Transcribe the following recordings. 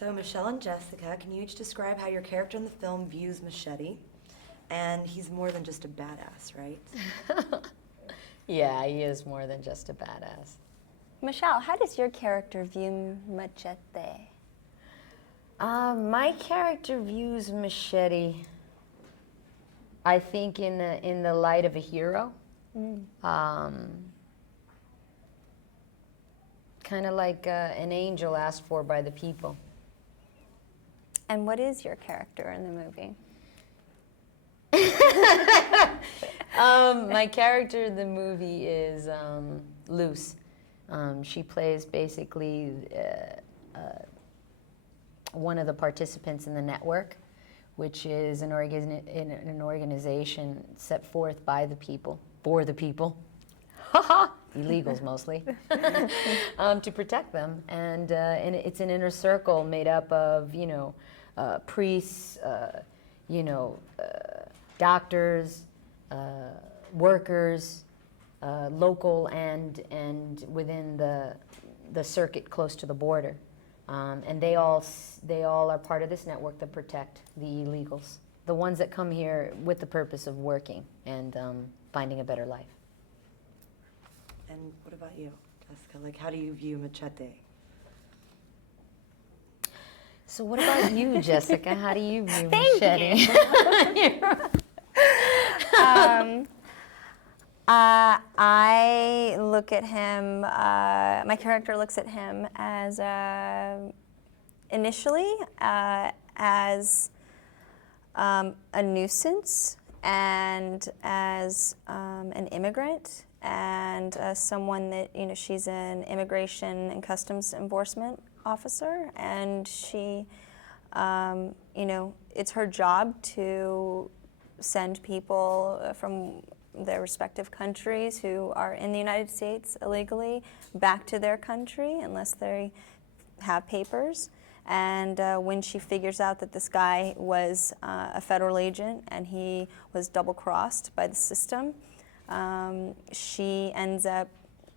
So Michelle and Jessica, can you each describe how your character in the film views Machete? And he's more than just a badass, right? Yeah, he is more than just a badass. Michelle, how does your character view Machete? My character views Machete, I think, in the light of a hero. Kind of like an angel asked for by the people. And what is your character in the movie? My character in the movie is Luce. She plays basically one of the participants in the network, which is an organization set forth by the people, for the people, illegals mostly, to protect them. And it's an inner circle made up of, priests, doctors, workers, local and within the circuit close to the border. And they all are part of this network that protect the illegals, the ones that come here with the purpose of working and finding a better life. And what about you, Jessica? Like, how do you view Machete? So what about you, Jessica? How do you view Thank Machete? I look at him, my character looks at him as initially as a nuisance and as an immigrant and someone that, she's an immigration and customs enforcement officer, and she, it's her job to send people from their respective countries who are in the United States illegally back to their country unless they have papers. And when she figures out that this guy was a federal agent and he was double-crossed by the system, she ends up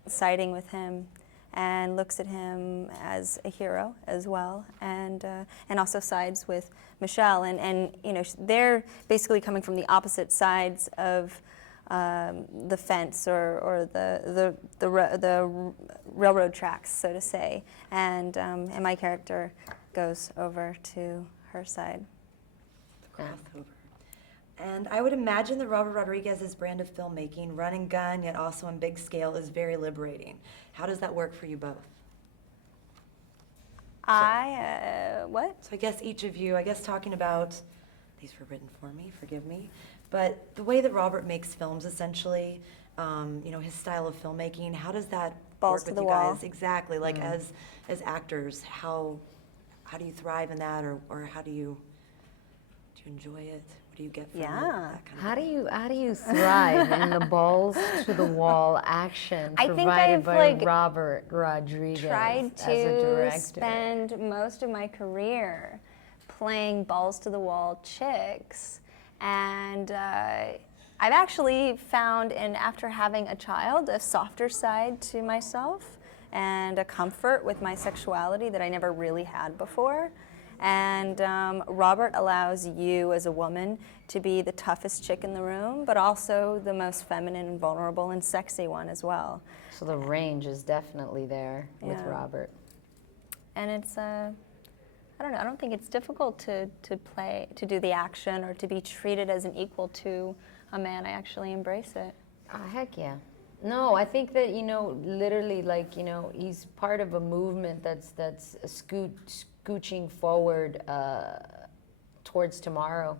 siding with him and looks at him as a hero as well, and also sides with Michelle. And they're basically coming from the opposite sides of the fence or the railroad tracks, so to say. And my character goes over to her side. The crossover. And I would imagine that Robert Rodriguez's brand of filmmaking, run and gun, yet also on big scale, is very liberating. How does that work for you both? What? So I guess each of you, talking about, these were written for me, forgive me, but the way that Robert makes films, essentially, his style of filmmaking, how does that Balls work to with the you wall. guys? Exactly, like as actors, how do you thrive in that, or how do you enjoy it? What do you get from it? That kind of thing. How do you thrive in the balls to the wall action I think provided I've, by Robert Rodriguez tried as a to director? spend most of my career playing balls to the wall chicks, and I've actually found, after having a child, a softer side to myself and a comfort with my sexuality that I never really had before. And Robert allows you as a woman to be the toughest chick in the room, but also the most feminine and vulnerable and sexy one as well. So the range is definitely there with Robert. And it's, I don't know, I don't think it's difficult to do the action or to be treated as an equal to a man. I actually embrace it. Heck yeah. No, I think that, literally, he's part of a movement that's scooching forward towards tomorrow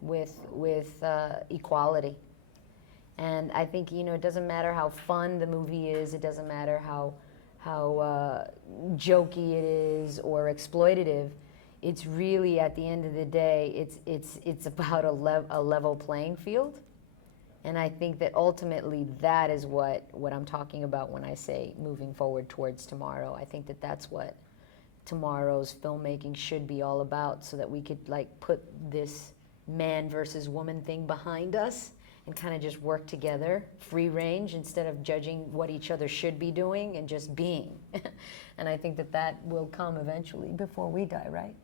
with equality. And I think, it doesn't matter how fun the movie is, it doesn't matter how jokey it is or exploitative. It's really, at the end of the day, it's about a level playing field. And I think that ultimately that is what I'm talking about when I say moving forward towards tomorrow. I think that that's what tomorrow's filmmaking should be all about, so that we could put this man versus woman thing behind us and kind of just work together, free range, instead of judging what each other should be doing and just being. And I think that that will come eventually before we die, right?